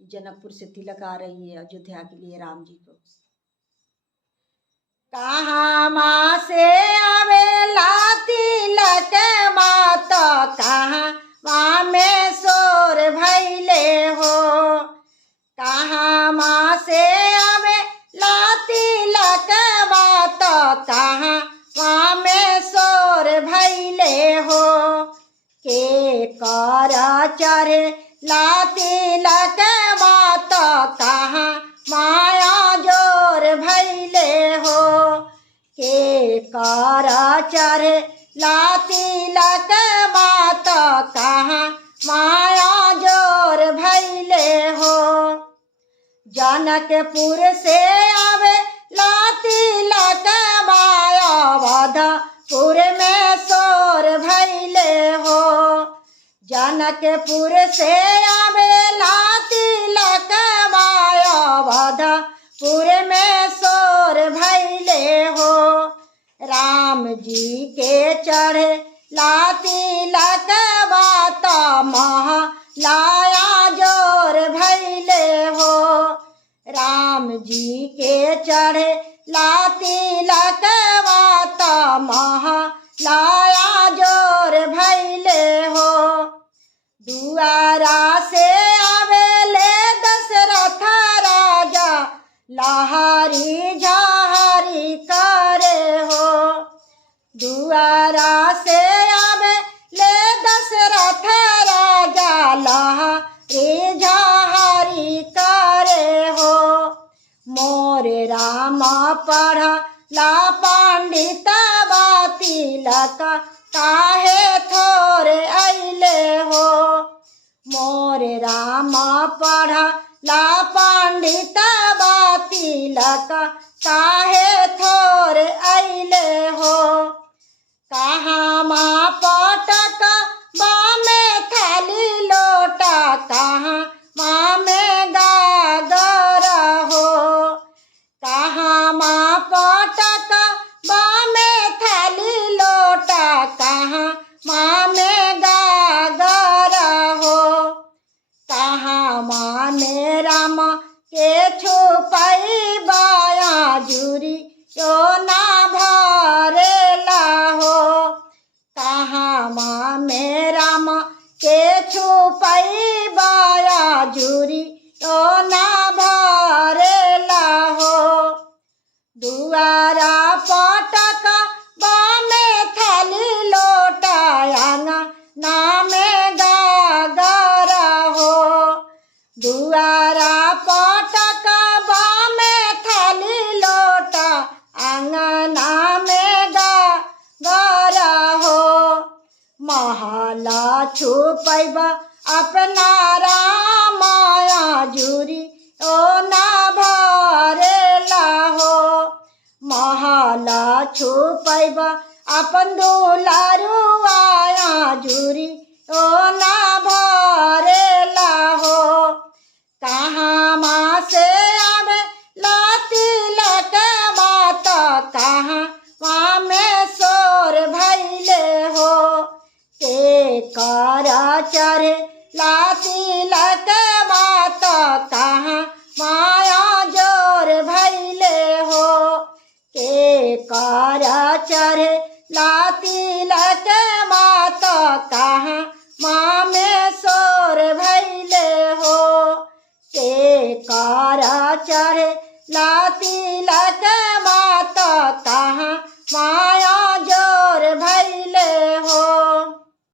जनकपुर से तिलक आ रही है अयोध्या के लिए राम जी को। कहाँ माँ से आवेला तिलक माता, कहाँ माँ में सोर भैले हो। कहाँ माँ से आवेला तिलक माता, कहाँ माँ में सोर भैले हो। के कर चढ़े ला तिलक माता, कहाँ माया जोर भैले हो। के कर चढ़े ला तिलक माता, कहाँ माया जोर भैले हो। जनकपुर से आवे ला तिलक माया, वधपुर में सोर भैले हो। जनकपुर से आवे ला तिलक माया, वधपुर में सोर भैले हो। राम जी के चढ़े ला तिलक माता, महलाया जोर भैले हो। राम जी के चढ़े ला तिलक माता, महलाया जोर भैले हो। दुआरा से आवेले दशरथ राजा, लहारी झारी करे हो। दुआरा से आवेले दशरथ राजा, लहारी झारी करे हो। मोरे राम पढ़ा ला पंडित तिलक, काहे थोरे अइले हो। मोरे राम पढ़ा ला पंडित तिलक, काहे थोरे अइले हो। कहाँ माँ पटक बामे थाली लोटा, कहाँ माँ में गागर हो। कहाँ माँ पटक बामे थाली लोटा, कहाँ माँ में गागर हो। कहाँ माँ में राम के छुपई बाया जुरी, यो ना भरेला हो। कहाँ माँ में राम के छुपई बाया जुरी, यो ना भरेला हो। दुआरा पटक बामे थाली लोटा, अंगना में गागर हो। दुआरा पटक बामे थाली लोटा, अंगना में गागर हो। महला छुपैबा अपना रामाया जुरी, ओ ना भरेला हो। महला छुपैबा अपन दूल्हा